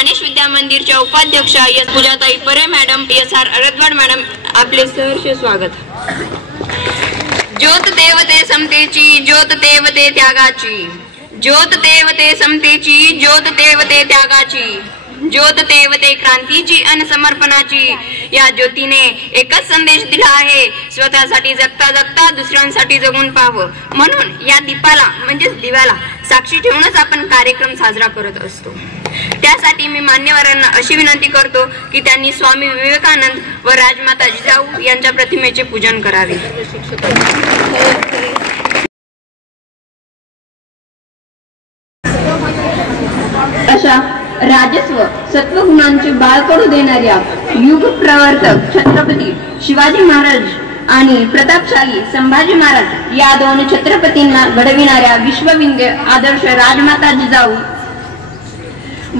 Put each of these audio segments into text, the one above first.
ज्ञानेश विद्या मंदिरच्या उपाध्यक्षा एस पूजाताई परे मॅडम, SR अरदवाड मॅडम, आपले सहर्ष स्वागत. ज्योत देवते समतेची, ज्योत देवते त्यागाची, ज्योत देवते समतेची, ज्योत देवते त्यागाची, ज्योत देवते क्रांतीची अन समर्पणाची. या ज्योतीने एकच संदेश दिला आहे, स्वतःसाठी जगता जगता दुसऱ्यांसाठी जगून पाहावं. म्हणून या दीपाला म्हणजेच दिव्याला साक्षी ठेवूनच आपण कार्यक्रम साजरा करत असतो. त्यासाठी मी मान्यवरांना अशी विनंती करतो की त्यांनी स्वामी विवेकानंद व राजमाता जिजाऊ यांच्या प्रतिमेचे पूजन करावे. अशा राजस्व सत्वगुणांचे बाळकडू देणाऱ्या युग प्रवर्तक छत्रपती शिवाजी महाराज आणि प्रतापशाली संभाजी महाराज या दोन छत्रपतींना घडविणाऱ्या विश्वविंध्य आदर्श राजमाता जिजाऊ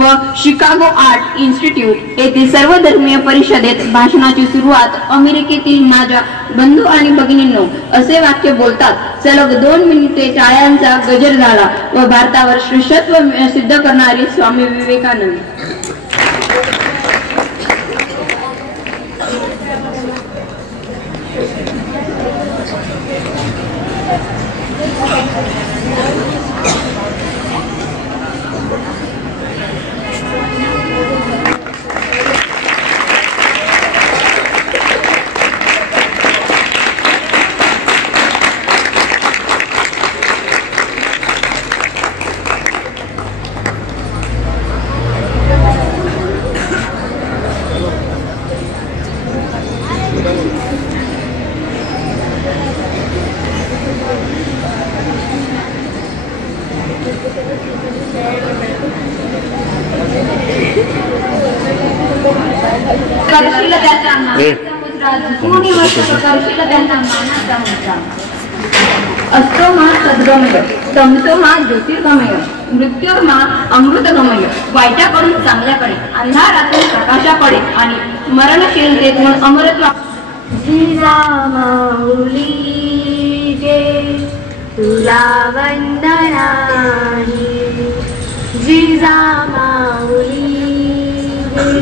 व शिकागो आर्ट इन्स्टिट्यूट येथे सर्वधर्मीय परिषदेत भाषणाची सुरुवात अमेरिकेतील माझ्या बंधू आणि भगिनींनो असे वाक्य बोलतात. सलग 2 मिनिटे टाळ्यांचा गजर झाला व भारतावर श्रेष्ठत्व सिद्ध करणारे स्वामी विवेकानंद. असतो मा सद्गमय, तमतो मा ज्योतिर्गमय, मृत्योर्मा अमृतगमय. वाईटाकडून चांगल्याकडे, अंधारातून प्रकाशाकडे आणि मरणशीलतेतून अमरत्वा. जिजामाऊली गे तुला वंदनानी, जिजामाऊली गे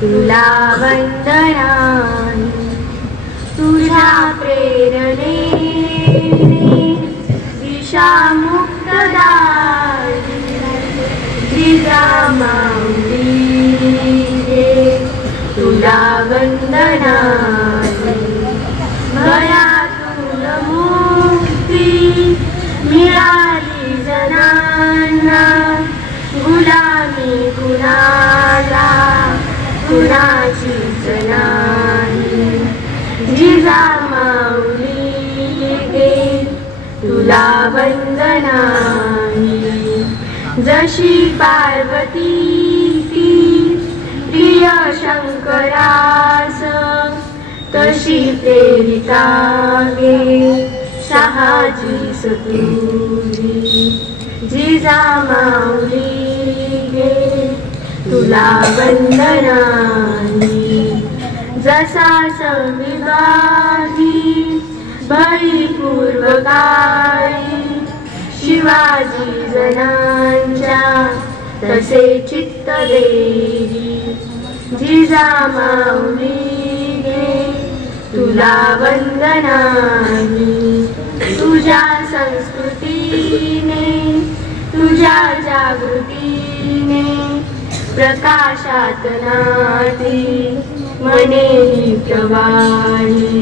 तुला वंदनानी. तुझ्या प्रेरणेने दिशा मुक्तदायी, जिजामाऊली गे तुला वंदनानी. भयातून मुक्ती मिळाली जनांना, गुलामी कुणाला कुणाचीच नाही. जिजामाऊली गे तुला वंदनानी. जशी पार्वती ती प्रिय शंकरास, तशी प्रेरिता गे शहाजी सतुरी. जिजामाऊली गे तुला वंदनानी. जसा संविधानी बळी पूर्वकाळी शिवाजी जनांच्या, तसे चित्त देवी. जिजामाऊली गे तुला वंदनानी. तुझ्या संस्कृतीने, तुझ्या जागृतीने प्रकाशात नाती मनेही प्रवाही.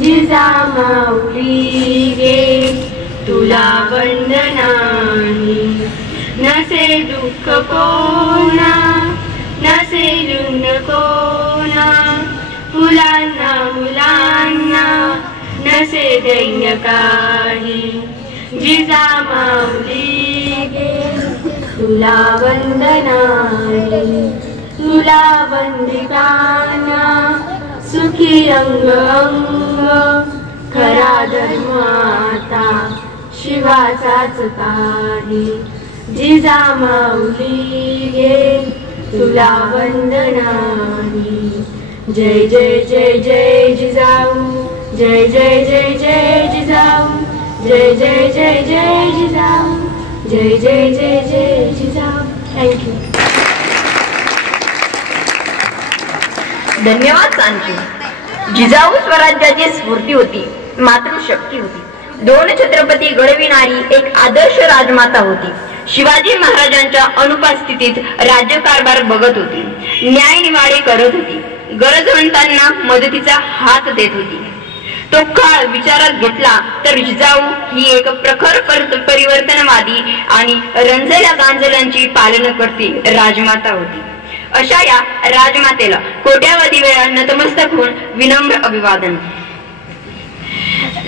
जिजामाऊली गे तुला वंदनानी. नसे दुःख कोणा, नसे ऋण कोणा, मुलांना मुलांना नसे दैन्य काही. जिजामाऊली गे तुला वंदनानी. तुला वंदिताना सुखी अंग अंग, खरा धर्म आता शिवाचाच काही. जिजामाऊली गे तुला वंदनानी. जय जय जय जय जिजाऊ, जय जय जय जय जिजाऊ, जय जय जय जय जिजाऊ, जय जय जय जय जिजाऊ. थँक्यू. धन्यवाद सांची. जिजाऊ स्वराज्याची स्फूर्ती होती, मातृशक्ती होती. दोन छत्रपती घडविणारी एक आदर्श राजमाता होती. शिवाजी महाराजांच्या अनुपस्थितीत राज्यकारभार बघत होती, न्यायनिवाडे करत होती, गरजवंतांना मदतीचा हात देत होती. तो काळ विचारात घेतला तर जिजाऊ ही एक प्रखर परिवर्तनवादी आणि रंजल्या गांजलांची पालन करते राजमाता होती. अशा या राजमातेला कोट्यावधी वेळा नतमस्तक होऊन विनम्र अभिवादन.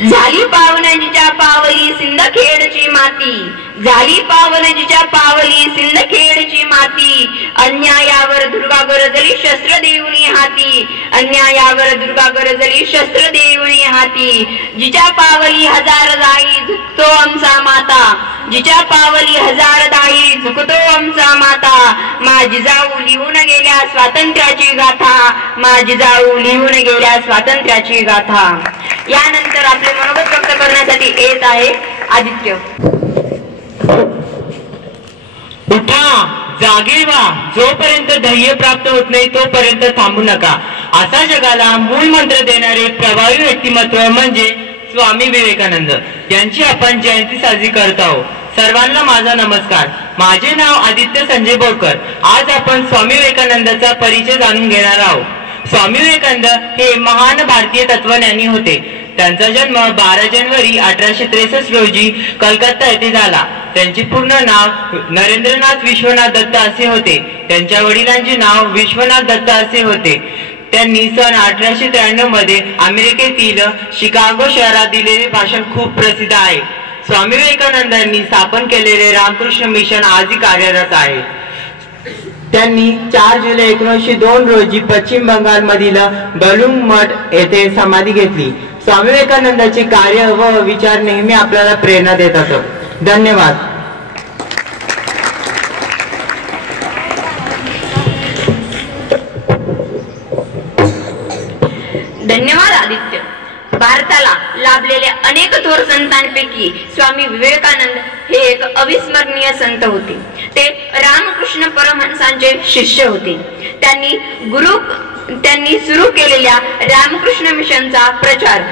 झाली पावनजीच्या पावली सिंदखेडची माती, झाली पावनजीच्या पावली सिंदखेडची माती. अन्यायावर दुर्गा गरजली शस्त्र देऊनी हाती, अन्यायावर दुर्गा गरजली शस्त्र देऊनी हाती. जिच्या पावली हजार दाई झुकतो आमचा माता, जिच्या पावली हजार दाई झुकतो आमचा माता. मा जिजाऊ लिहून गेल्या स्वातंत्र्याची गाथा, मा जिजाऊ लिहून गेल्या स्वातंत्र्याची गाथा. यानंतर आपले मनोगत व्यक्त करण्यासाठी येत आहे आदित्य. उठा, जागे व्हा, जोपर्यंत ध्येय प्राप्त होत नाही तोपर्यंत थांबू नका. असा जगाला मूळ मंत्र देणारे प्रभावी व्यक्तिमत्व म्हणजे स्वामी विवेकानंद यांची आपण जयंती साजरी करत आहोत. सर्वांना माझा नमस्कार. माझे नाव आदित्य संजय बोरकर. आज आपण स्वामी विवेकानंदाचा परिचय जाणून घेणार आहोत. स्वामी विवेकानंद हे महान भारतीय तत्वज्ञानी होते. त्यांचा जन्म 12 जानेवारी 1863 रोजी कलकत्ता येथे झाला. त्यांचे पूर्ण नाव नरेंद्रनाथ विश्वनाथ दत्त असे होते. त्यांच्या वडिलांचे नाव विश्वनाथ दत्त असे होते. त्यांनी सन 1893 मध्ये अमेरिकेतील शिकागो शहरात दिलेले भाषण खूप प्रसिद्ध आहे. स्वामी विवेकानंदांनी स्थापन केलेले रामकृष्ण मिशन आजही कार्यरत आहे. त्यांनी 4 जुलै 1902 रोजी पश्चिम बंगाल मधील बलुंग मठ येथे समाधी घेतली. स्वामी विवेकानंदाचे कार्य व विचार नेहमी आपल्याला प्रेरणा देत असत. धन्यवाद. धन्यवाद आदित्य. भारताला लाभलेल्या अनेक थोर संतांपैकी स्वामी विवेकानंद हे एक अविस्मरणीय संत होते. ते रामकृष्ण परमहंसांचे शिष्य होते. त्यांनी सुरू केलेल्या रामकृष्ण मिशनचा प्रचार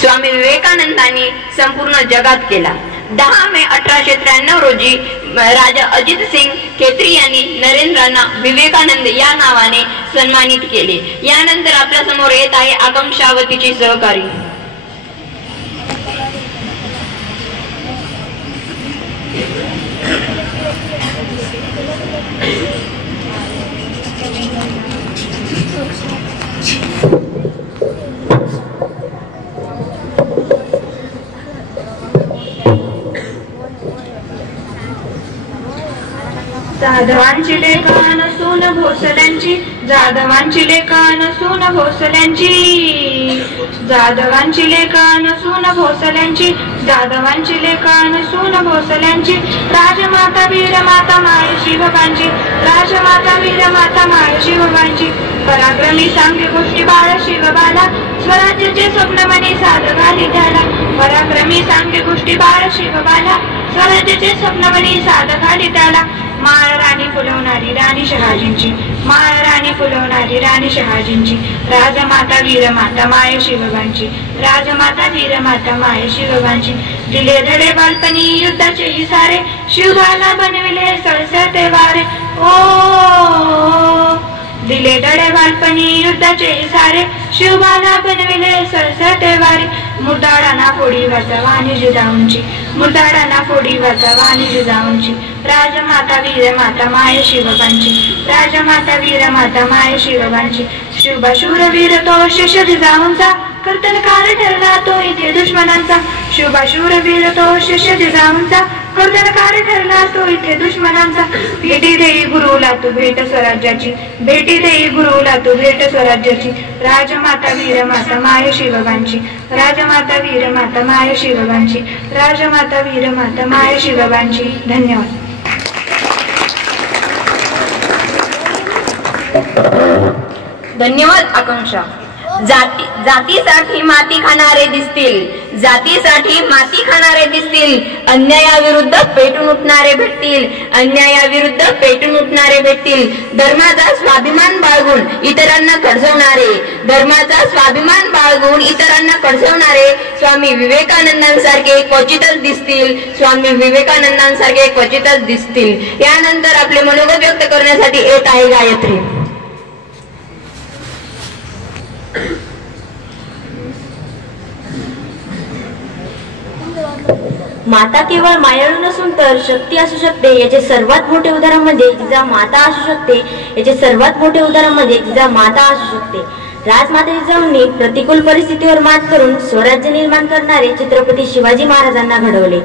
स्वामी विवेकानंदांनी संपूर्ण जगात केला. 10 मे 1893 रोजी राजा अजित सिंग खेत्री यांनी नरेंद्रांना विवेकानंद या नावाने सन्मानित केले. यानंतर आपल्या समोर येत आहे आकांक्षावतीची सहकारी. जाधवांची लेखन सून भोसल्यांची, जाधवांची लेखन सून भोसल्यांची, जाधवांची लेखन सून भोसल्यांची, जाधवांची लेखन सून भोसल्यांची. राजमाता वीरमाता माय शिवकांची, राजमाता वीरमाता माय शिवकांची. पराक्रमी सांगे गोष्टी बाळ शिवबाला, स्वराज्याचे स्वप्न मनी साध घाली त्याला. पराक्रमी सांगे गोष्टी बाळ शिवबाला, स्वराज्याचे स्वप्न मनी साध घाली त्याला. माळ राणी फुलवणारी राणी शहाजींची, माळ राणी फुलवणारी राणी शहाजींची. राजमाता वीरमाता माय शिवबांची, राजमाता वीरमाता माय शिवबांची. दिले धडे बालपणी युद्धाचे इसारे, शिवबाला बनविले सळसळते वारे. ओ दिले धडे बालपणी युद्धाचे इसारे, शिवबाला बनविले सळसळते वारे. मुरदाडाना फोडी वाचवानी जिजाऊंची, मुरदाडाना फोडी वाचवानी जिजाऊंची. राजमाता वीरमाता माय शिवबांची, राजमाता वीरमाता माय शिवबांची. शिवबा शूरवीर तो शिष्य जिजाऊंचा, कर्तनकार ठरला तो इथे दुश्मनांचा. शिवबा शूरवीर तो शिष्य जिजाऊंचा, कर्तनकार ठरला तो इथे दुश्मनांचा. भेटी देई गुरुला तू भेट स्वराज्याची, भेटी देई गुरुला तू भेट स्वराज्याची. राजमाता वीरमाता माय शिवबांची, राजमाता वीरमाता माय शिवबांची, राजमाता वीरमाता माय शिवबांची. धन्यवाद. धन्यवाद आकांक्षा. जातीसाठी माती खाणारे दिसतील, जातीसाठी माती खाणारे दिसतील, अन्यायाविरुद्ध पेटून उठणारे भेटतील, अन्यायाविरुद्ध पेटून उठणारे भेटतील. धर्माचा स्वाभिमान बाळगून इतरांना खडसवणारे, धर्माचा स्वाभिमान बाळगून इतरांना खडसवणारे स्वामी विवेकानंदांसारखे क्वचितच दिसतील, स्वामी विवेकानंदांसारखे क्वचितच दिसतील. यानंतर आपले मनोगत व्यक्त करण्यासाठी येत आहे गायत्री. माता केवळ मायाळू नसून तर शक्ती असू शकते. याचे सर्वात मोठे उदाहरण म्हणजे जिजा माता असू शकते. याचे सर्वात मोठे उदाहरण म्हणजे जिजा माता असू शकते. राजमाता जिजाऊंनी प्रतिकूल परिस्थितीवर मात करून स्वराज्य निर्माण करणारे छत्रपती शिवाजी महाराजांना घडवले.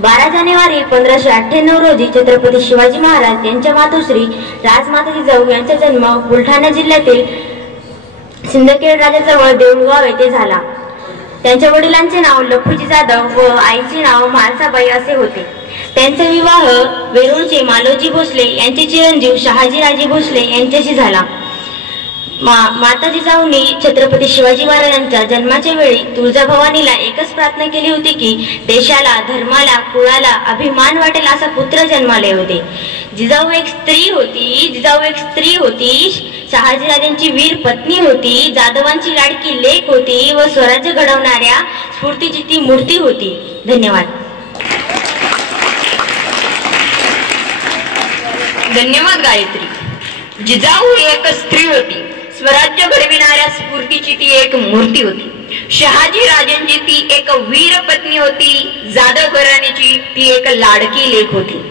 12 जानेवारी 1598 रोजी छत्रपती शिवाजी महाराज यांच्या मातोश्री राजमाता जिजाऊ यांचा जन्म बुलढाणा जिल्ह्यातील सिंदखेड राजाजवळ देऊळगाव येथे झाला. त्यांच्या वडिलांचे नाव लखुजी जाधव व आईचे नाव म्हाळसाबाई असे होते. त्यांचा विवाह वेरूळचे मालोजी भोसले यांचे चिरंजीव शहाजीराजे भोसले यांच्याशी झाला. माता जिजाऊंनी छत्रपती शिवाजी महाराजांच्या जन्माच्या वेळी तुळजाभवानीला एकच प्रार्थना केली होती की देशाला, धर्माला, कुळाला अभिमान वाटेल असा पुत्र जन्माले होते. जिजाऊ एक स्त्री होती, जिजाऊ एक स्त्री होती, शहाजीराजांची वीर पत्नी होती, जाधवांची लाडकी लेक होती व स्वराज्य घडवणाऱ्या स्फूर्तीची ती मूर्ती होती. धन्यवाद. धन्यवाद गायत्री. जिजाऊ ही एक स्त्री होती, स्वराज्य घडविणाऱ्या स्फूर्तीची ती एक मूर्ती होती. शहाजी राजांची ती एक वीर पत्नी होती, जाधव घराण्याची ती एक लाडकी लेक होती,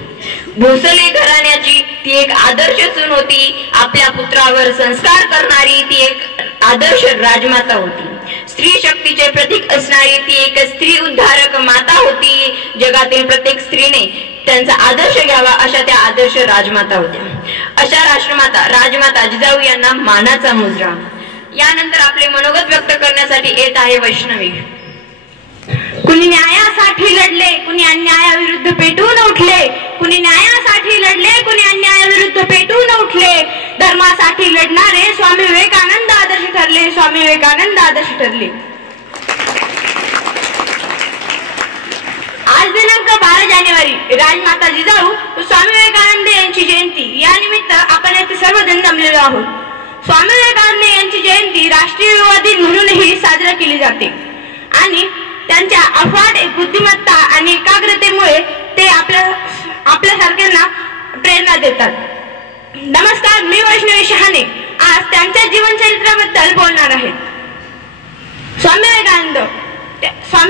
भोसले घराण्याची ती एक आदर्श सून होती, आपल्या पुत्रावर संस्कार करणारी ती एक आदर्श राजमाता होती, स्त्री शक्तीचे प्रतीक असणारी ती एक स्त्री उद्धारक माता होती. जगातील प्रत्येक स्त्रीने त्यांचा आदर्श घ्यावा अशा त्या आदर्श राजमाता होत्या. अशा राष्ट्रमाता राजमाता जिजाऊ यांना मानाचा मुजरा. यानंतर आपले मनोगत व्यक्त करण्यासाठी येत आहे वैष्णवी. कुणी न्यायासाठी लढले, कुणी अन्यायाविरुद्ध पेटून उठले, कुणी न्यायासाठी लढले, कुणी अन्यायाविरुद्ध पेटून उठले. धर्मासाठी लढणारे स्वामी विवेकानंद आदर्श ठरले, स्वामी विवेकानंद आदर्श ठरले. आज दिनांक 12 जानेवारी राजमाता जिजाऊ व स्वामी विवेकानंद यांची जयंती. या निमित्त आपण येथे सर्वजण जमलेलो आहोत. स्वामी विवेकानंद यांची जयंती राष्ट्रीय युवा दिन म्हणूनही साजरा केली जाते आणि त्यांच्या अफाट बुद्धिमत्ता आणि एकाग्रतेमुळे ते आपल्यासारख्यांना प्रेरणा देतात. नमस्कार, मी वैष्णवी शहाणे आज त्यांच्या जीवनचरित्राबद्दल बोलणार आहे. स्वामी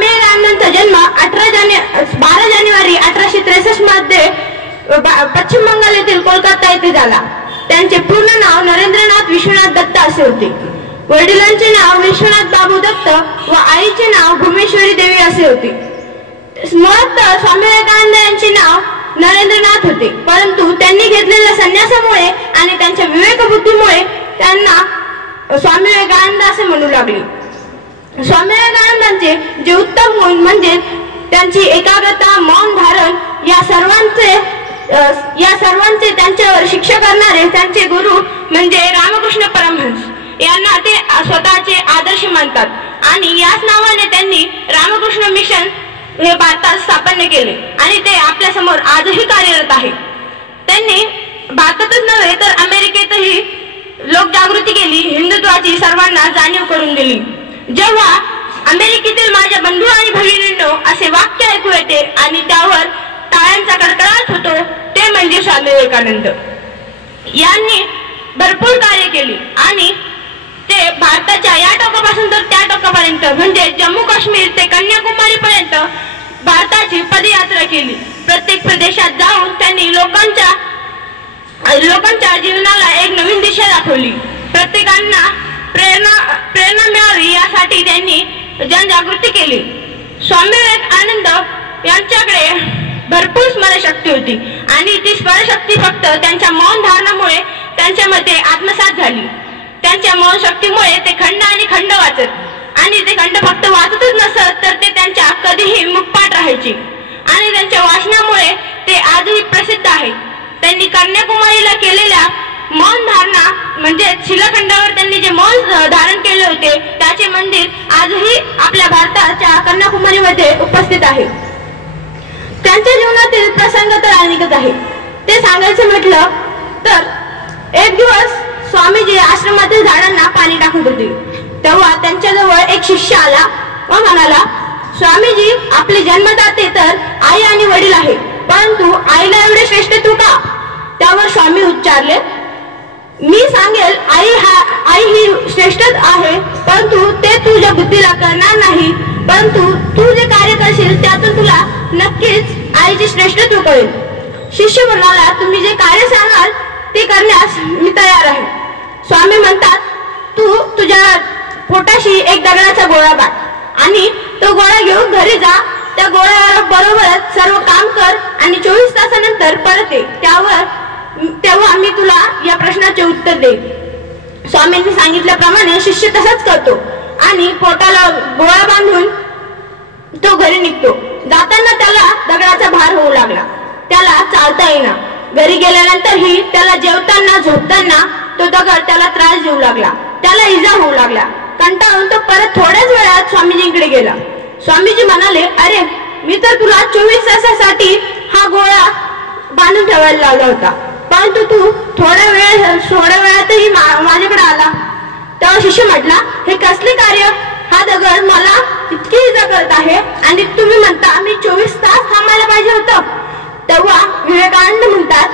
विवेकानंदांचा जन्म 12 जानेवारी 1863 मध्ये पश्चिम बंगाल येथील कोलकाता येथे झाला. त्यांचे पूर्ण नाव नरेंद्रनाथ विश्वनाथ दत्त असे होते. वडिलांचे नाव विश्वनाथ बाबू दत्त व आईचे नाव भुवनेश्वरी देवी असे होते. मुळात स्वामी विवेकानंद यांचे नाव नरेंद्रनाथ होते, परंतु त्यांनी घेतलेल्या संन्यासामुळे आणि त्यांच्या विवेकबुद्धीमुळे त्यांना स्वामी विवेकानंद असे म्हणू लागले. स्वामी विवेकानंदांचे जे उत्तम गुण म्हणजे त्यांची एकाग्रता, मौन धारण या सर्वांचे त्यांच्यावर शिक्षा करणारे त्यांचे गुरु म्हणजे रामकृष्ण परमहंस यांना ते स्वतःचे आदर्श मानतात आणि याच नावाने त्यांनी रामकृष्ण मिशन हे भारतात स्थापन केले आणि ते आपल्या समोर आजही कार्यरत आहे. त्यांनी भारतातच नव्हे तर अमेरिकेतही लोकजागृती केली, हिंदुत्वाची सर्वांना जाणीव करून दिली. जेव्हा अमेरिकेतील माझ्या बंधू आणि भगिनींनो असे वाक्य ऐकू येते आणि त्यावर टाळ्यांचा कडकडाट होतो ते म्हणजे स्वामी विवेकानंद यांनी भरपूर कार्य केले आणि ते भारताच्या या टोकापासून तर त्या टोकापर्यंत म्हणजे जम्मू काश्मीर ते कन्याकुमारी पर्यंत भारताची पदयात्रा केली. प्रत्येक प्रदेशात जाऊन त्यांनी लोकांच्या जीवनाला एक नवीन दिशा दाखवली. प्रत्येकांना प्रेरणा मिळावी यासाठी त्यांनी जनजागृती केली. स्वामी विवेकानंद यांच्याकडे भरपूर स्मरणशक्ती होती आणि ती स्मरणशक्ती फक्त त्यांच्या मौन धारणामुळे त्यांच्यामध्ये आत्मसात झाली. त्यांच्या मौन शक्तीमुळे ते खंड वाचत आणि ते खंड फक्त वाचतच नसत तर ते त्यांच्या कधीही मुखपाठ राहायचे आणि त्यांच्या वाचनामुळे ते आजही प्रसिद्ध आहेत. त्यांनी कन्याकुमारीला केलेल्या मौन धारणा म्हणजे शिलाखंडावर त्यांनी जे मौन धारण केले होते त्याचे मंदिर आजही आपल्या भारताच्या कन्याकुमारीमध्ये उपस्थित आहे. त्यांच्या जीवनातील प्रसंग तर अनेकच आहे. ते सांगायचं म्हटलं तर एक दिवस स्वामीजी आश्रमातील झाडांना पाणी टाकत होते. तेव्हा त्यांच्याजवळ एक शिष्य आला व म्हणाला, स्वामीजी, आपले जन्मदाते तर आई आणि वडील आहे, परंतु आईला एवढे श्रेष्ठ तू का? त्यावर स्वामी उच्चारले, मी सांगेल आई ही श्रेष्ठच आहे, परंतु ते तुझ्या बुद्धीला करणार नाही. परंतु तू जे कार्य करशील त्यातून तुला नक्कीच आईचे श्रेष्ठत्व कळेल. शिष्य म्हणाला, तुम्ही जे कार्य सांगाल ते करण्यास मी तयार आहे. स्वामी म्हणतात, तू तुझ्या पोटाशी एक दगडाचा गोळा बांध आणि तो गोळा घेऊन घरी जा. त्या गोळ्याबरोबरच सर्व काम कर आणि 24 तासानंतर परत ये. तेव्हा मी तुला या प्रश्नाचे उत्तर देईन. स्वामींनी सांगितल्याप्रमाणे शिष्य तसंच करतो आणि पोटाला गोळा बांधून तो घरी निघतो. जाताना त्याला दगडाचा भार होऊ लागला. त्याला चालता येईना. घरी गेल्यानंतरही त्याला जेवताना झोपताना तो दगड त्याला त्रास देऊ लागला. त्याला इजा होऊ लागला. कंटाळून तो परत थोड्याच वेळात स्वामीजींकडे गेला. स्वामीजी म्हणाले, अरे, मी तर तुला 24 तासासाठी हा गोळा बांधून ठेवायला लावला होता, परंतु तू थोड्या वेळातही माझ्याकडे आला. तेव्हा शिष्य म्हटला, हे कसले कार्य? हा दगड मला इतकी इजा करत आहे आणि तुम्ही म्हणता मी 24 तास थांबायला पाहिजे होतं. तेव्हा विवेकानंद म्हणतात,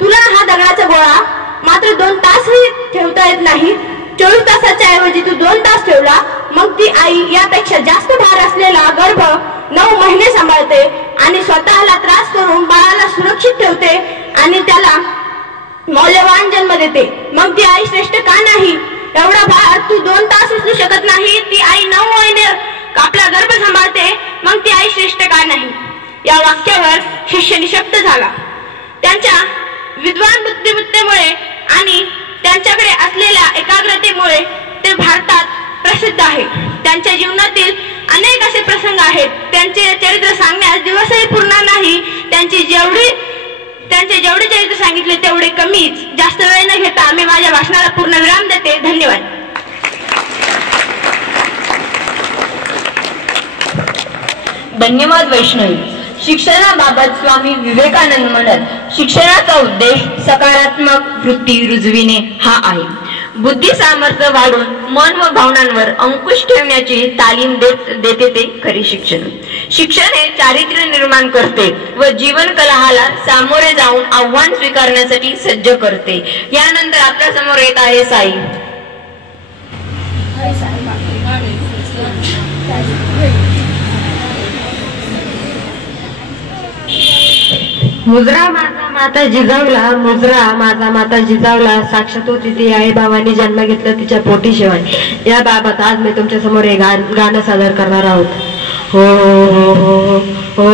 तुला हा दगडाचा गोळा मात्र 2 तासही ठेवता येत नाही. 24 तासाच्या ऐवजी तू 2 तास ठेवला. मग ती आई यापेक्षा जास्त भार असलेला गर्भ 9 महिने सांभाळते आणि स्वतःला त्रास करून बाळाला सुरक्षित ठेवते आणि त्याला मौल्यवान जन्म देते. मग ती आई श्रेष्ठ का नाही? एवढा भार तू 2 तास उचलू शकत नाही. ती आई 9 महिने आपला गर्भ सांभाळते. मग ती आई श्रेष्ठ का नाही? या वाक्यावर शिष्य निशब्द झाला. त्यांच्या विद्वान बुद्धिमत्तेमुळे आणि त्यांच्याकडे असलेल्या एकाग्रतेमुळे ते भारतात प्रसिद्ध आहे. त्यांच्या जीवनातील अनेक असे प्रसंग आहेत. त्यांचे चरित्र सांगण्यास दिवसही पुरणार नाही. त्यांचे जेवढे चरित्र सांगितले तेवढे कमीच. जास्त वेळ न घेता मी माझ्या भाषणाला पूर्ण विराम देते. धन्यवाद. धन्यवाद वैष्णवी. शिक्षणाबाबत स्वामी विवेकानंद म्हणत, शिक्षणाचा उद्देश सकारात्मक वृत्ती रुजविणे हा आहे. बुद्धी सामर्थ्य वाढून मन व भावनांवर अंकुश ठेवण्याची तालीम देते ते खरे शिक्षण. शिक्षण हे चारित्र्य निर्माण करते व जीवन कलहाला सामोरे जाऊन आव्हान स्वीकारण्यासाठी सज्ज करते. यानंतर आपल्या समोर येत आहे साई. मुजरा माझा माता जिजावला, मुजरा माझा माता जिजावला, साक्षात होती ती आई बाबांनी जन्म घेतला तिच्या पोटी शिवाय. या बाबत आज मी तुमच्या समोर हे गाणं सादर करणार आहोत. हो हो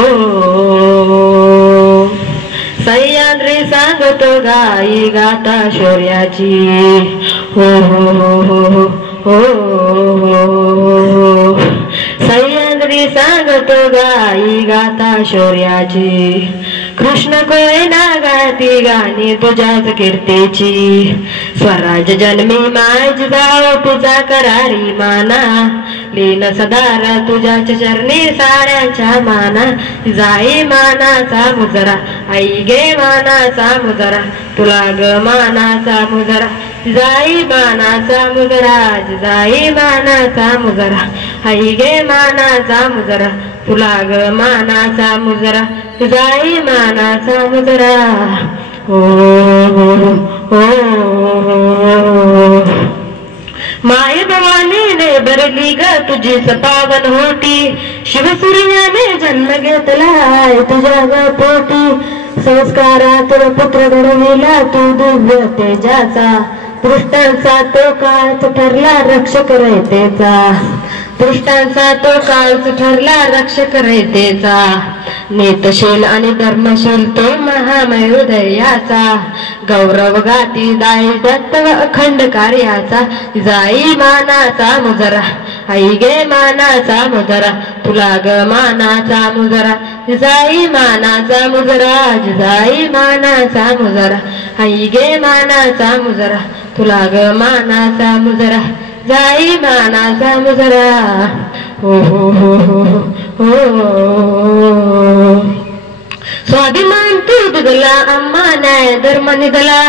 हो सह्याद्री सांगतो गाई गाता शौर्याची. हो हो हो हो हो सह्याद्री सांगतो गाई गाता शौर्याची. कृष्ण कोयना गाती गाणी तुझ्याच कीर्तीची. स्वराज जन्मी माय जिजाऊ तुझा करारी माना. लीन सदारा तुझ्याच चरणी साऱ्यांच्या माना. जाई मानाचा मुजरा आई गे मानाचा मुजरा. तुला ग मानाचा मुजरा जाई मानाचा मुजरा. जाई मानाचा मुजरा आई गे मानाचा मुजरा. तुला ग मानाचा मुजरा जाई मानाचा मुजरा. हो हो हो माय भवानीने भरली ग तुझी पावन होती. शिवसूर्याने जन्म घेतलाय तुझ्या ग पोटी. संस्कारातून पुत्र घडविला तू दिव्य तेजाचा. दृष्टांचा तो काळच ठरला रक्षक रयतेचा. दृष्टांचा तो काळच ठरला रक्षक रयतेचा. नेतशील आणि धर्मशील तो महामय हृदयाचा. गौरव गाती दाई दत्त अखंड कार्याचा. जाई मानाचा मुजरा आई गे मानाचा मुजरा. तुला ग मानाचा मुजरा जाई मानाचा मुजरा. जाई मानाचा मुजरा आई गे मानाचा मुजरा. तुला ग मानाचा मुजरा जाई मानाचा मुजरा. हो हो हो हो हो स्वाभिमान तू दुधला आम्हा न्याय धर्म निघला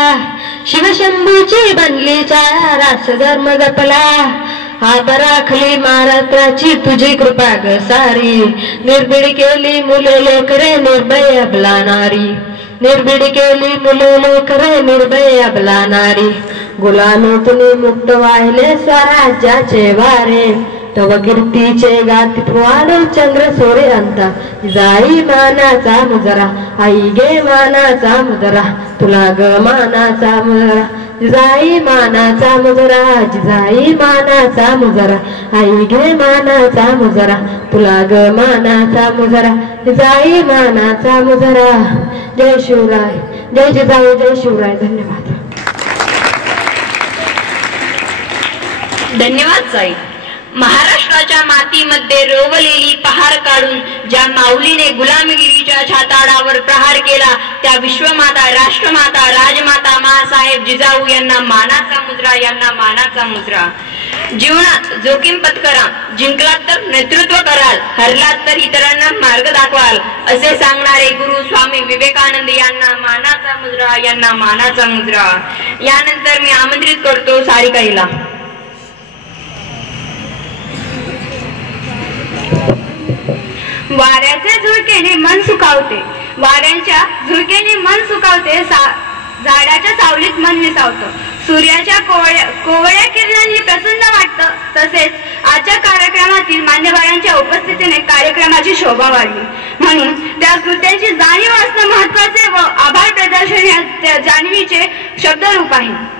शिवशंभूची बनली छाया राष्ट्र धर्म जपला हात राखली महाराष्ट्राची तुझी कृपा ग सारी निर्भीड केली मुले लेकरे निर्भय अबला नारी निर्भीड केली मुले लेकरे निर्भय अबला नारी गुलामीतून मुक्त वाहिले स्वराज्याचे वारे तव कीर्तीचे गातीत वाढो चंद्र सोरे अंता जाई मानाचा मुजरा आई गे मानाचा मुजरा तुला ग मानाचा मुजरा जाई मानाचा मुजरा जाई मानाचा मुजरा आई गे मानाचा मुजरा तुला ग मानाचा मुजरा जाई मानाचा मुजरा जय शिवराय जय जिजाऊ जय शिवराय धन्यवाद धन्यवाद साई महाराष्ट्राच्या मातीमध्ये रोवलेली पहार काढून ज्या माऊलीने गुलामगिरीच्या छाताडावर प्रहार केला त्या विश्वमाता राष्ट्रमाता राजमाता मासाहेब जिजाऊ यांना मानाचा मुजरा यांना मानाचा मुजरा जीवनात जोखीम पत्करा जिंकलात तर नेतृत्व कराल हरलात तर इतरांना मार्ग दाखवाल असे सांगणारे गुरु स्वामी विवेकानंद यांना मानाचा मुजरा यांना मानाचा मुजरा यानंतर मी आमंत्रित करतो सारिकाईला वाऱ्याच्या झुळकेने मन सुकावते वाऱ्यांच्या झुळकेने मन सुकावते झाडाच्या सावलीत मन विसावतं सूर्याच्या कोवळ्या किरणांनी प्रसन्न वाटतं तसेच आजच्या कार्यक्रमातील मान्यवरांच्या उपस्थितीने कार्यक्रमाची शोभा वाढली म्हणून त्या कृत्याची जाणीव असणं महत्वाचे व आभार प्रदर्शन या जाणीवीचे शब्दरूप आहे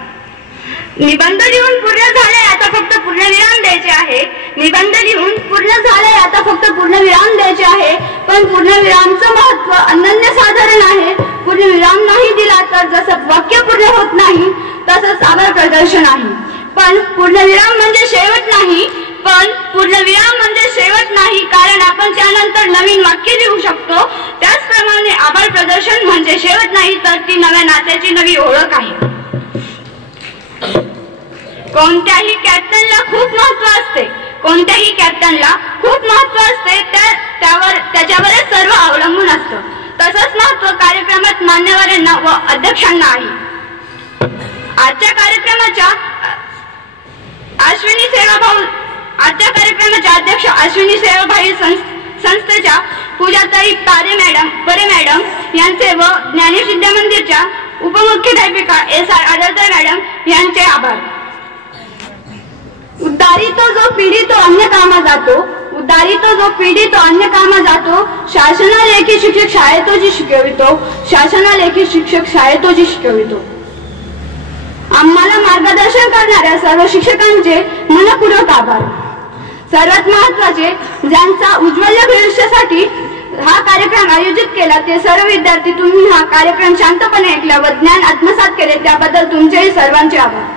निबंध लिहून पूर्ण झाले आता फक्त पूर्णविराम द्यायचे आहे निबंध लिहून पूर्ण झाले आता फक्त पूर्णविराम द्यायचे आहे पण पूर्णविरामचं महत्व अनन्यसाधारण आहे पूर्णविराम नाही दिला तर जसं वाक्य पूर्ण होत नाही तसंच आभार प्रदर्शन आहे पण पूर्णविराम म्हणजे शेवट नाही पण पूर्णविराम म्हणजे शेवट नाही कारण आपण त्यानंतर नवीन वाक्य लिहू शकतो त्याचप्रमाणे आभार प्रदर्शन म्हणजे शेवट नाही तर ती नव्या नात्याची नवी ओळख आहे कोणत्याही कॅप्टनला खूप महत्व असते कोणत्याही कॅप्टनला खूप महत्व असते त्याच्यावरच सर्व अवलंबून असतं तसंच महत्व कार्यक्रमात मान्यवरांना व अध्यक्षांना आहे आजच्या कार्यक्रमाच्या अध्यक्ष अश्विनी सेवाभावी संस्थेच्या पूजाताई परे मॅडम यांचे व ज्ञानेश विद्या मंदिरच्या उपमुख्याध्यापिका SR आदरताई मॅडम यांचे आभार उद्धारितो जो पिढी तो अन्य कामा जातो उद्धारितो जो पिढी तो अन्य कामा जातो शासनालेखी शिक्षक शाळेतो जी शिकवितो शासनालेखी शिक्षक शाळेतो जी शिकवितो आम्हाला मार्गदर्शन करणाऱ्या सर्व शिक्षकांचे मनपूर्वक आभार सर्वात महत्वाचे ज्यांचा उज्ज्वल भविष्यासाठी हा कार्यक्रम आयोजित केला ते सर्व विद्यार्थी तुम्ही हा कार्यक्रम शांतपणे ऐकला व ज्ञान आत्मसात केले त्याबद्दल तुमचेही सर्वांचे आभार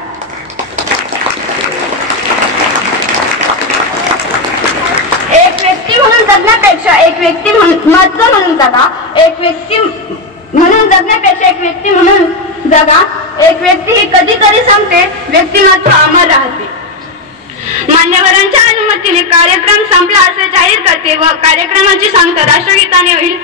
एक व्यक्ती म्हणून जगण्यापेक्षा एक व्यक्ती महत्व म्हणून जगा एक व्यक्ती म्हणून जगण्यापेक्षा एक व्यक्ती म्हणून जगा एक व्यक्ती ही कधीतरी संपते व्यक्तिमत्व अमर राहते मान्यवरांच्या अनुमतीने कार्यक्रम संपला असे जाहीर करते व कार्यक्रमाची सांगता राष्ट्रगीताने होईल